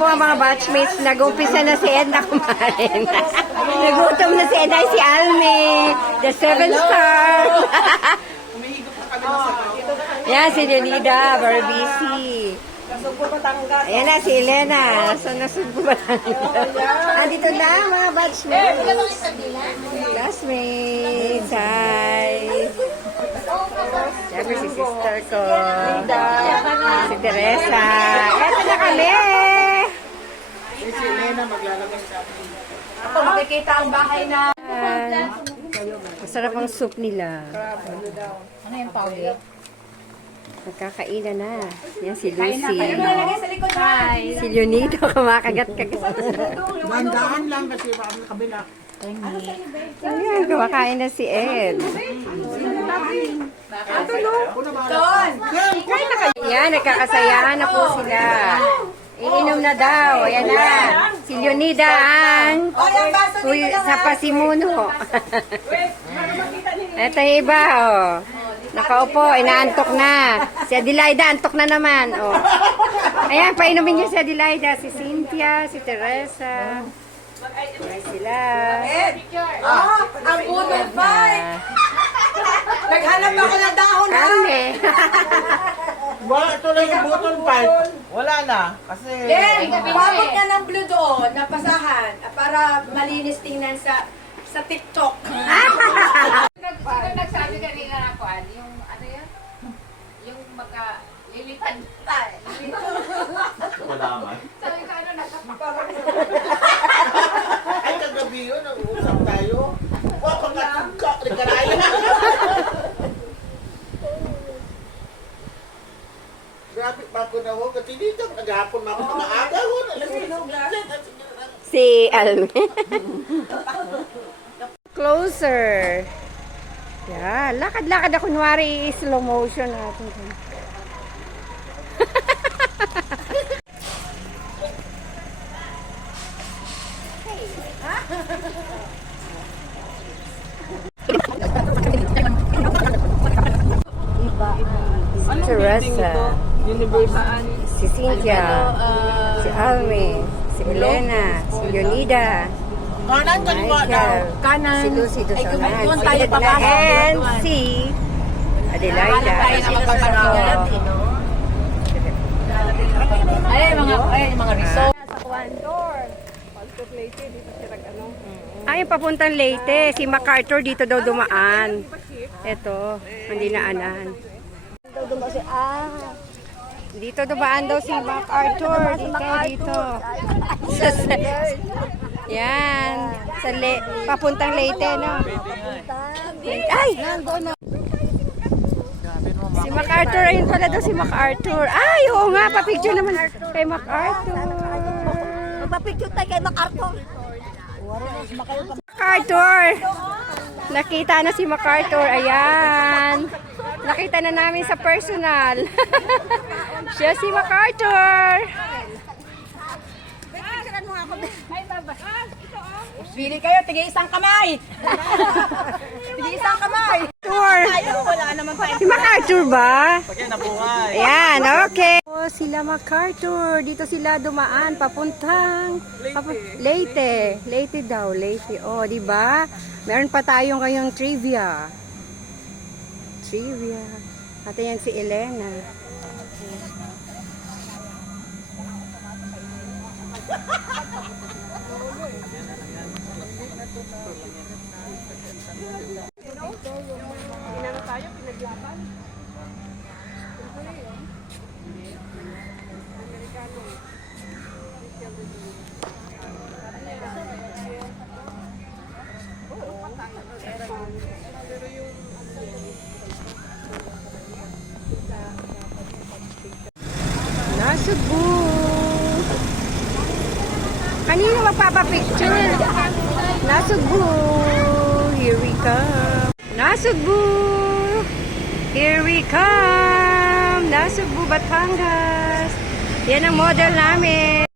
po ang mga batchmates. Nag-umpisa na si Edna kumain. Nagutom na si Edna, si Alme, the 7-star. Yan, si Leonida, very busy. Ayan na, si Elena. So, nasugbo Batangas. Andito na, mga batchmates. Classmates, hi. Siyempre, si sister ko. Si Teresa. Eto na kami. Si Elena maglalabas sa akin. Ako makikita ang bahay na... Masarap ang soup nila. Ano yung pauli? Nagkakainan na. Yan si Lucy. Sa likod na. Si Leonito, kumakagat-kagat. Dandaan lang kasi baka may kabila. Ayan, kumakain na si Ed. Yan, nagkakasayahan na po sila. Iinom na daw. Ayan na. Si Leonida ang sa pasimuno. Ito yung iba, oh. Nakaupo, inaantok na. Si Adelaida, antok na naman, oh. Ayan, painumin niyo si Adelaida. Si Cynthia, si Teresa. Ayan sila. Ang budol fight! Naghanap ako ng dahon ha! Alme. Wala, ito lang yung button pipe. Wala na. Kasi... Wabot na ng blue doon, napasahan, para malinis tingnan sa TikTok. Sino nagsabi kanina na ako, yung ano yan? Yung lilipad tayo. Malaman. Sabi ko, ano, nakapagpapag. Ay, kagabi yun, nag-uusap tayo. Wala pang katugka, nagkaraya. Grabe, bago na ho. Kasi dito, naghapon ako mga aga ho. Si Alme. Closer. Yeah, lakad-lakad ako kunwari slow motion natin. Si Teresa, si Cynthia, si Alme, si Elena, si Leonida, Kanan, kaliwa daw. Michael, si Lucy Dosaman, doon si tayo Edna, papasok. and si Adelaida. Mga resort. Ay, papuntang Leyte. Si MacArthur dito daw dumaan. Eto, hindi naanan. Dito dumaan daw si MacArthur. Dito. Yan. Papuntang Leyte, no? Ay! Si MacArthur, ayun pala daw si MacArthur. Ay, oo nga, papicture naman kay MacArthur. Magpapicture tayo kay MacArthur. MacArthur! Nakita na si MacArthur. Ayan. Nakita na namin sa personal. Siya si MacArthur. Pili kayo, tigil isang kamay. Tigil isang kamay. Tour. Wala naman pa. Si MacArthur ba? Pagyan na buhay. Ayan, okay. Sila MacArthur. Dito sila dumaan. Papuntang Leyte. Leyte daw. Leyte. Oh, di ba? Meron pa tayong ngayong trivia. Trivia. At yan si Elena. Nasubo. Kanino magpapapicture? Nasubo. Here we come. Nasubo. Here we come. Nasubo, Batangas. Yan ang model namin.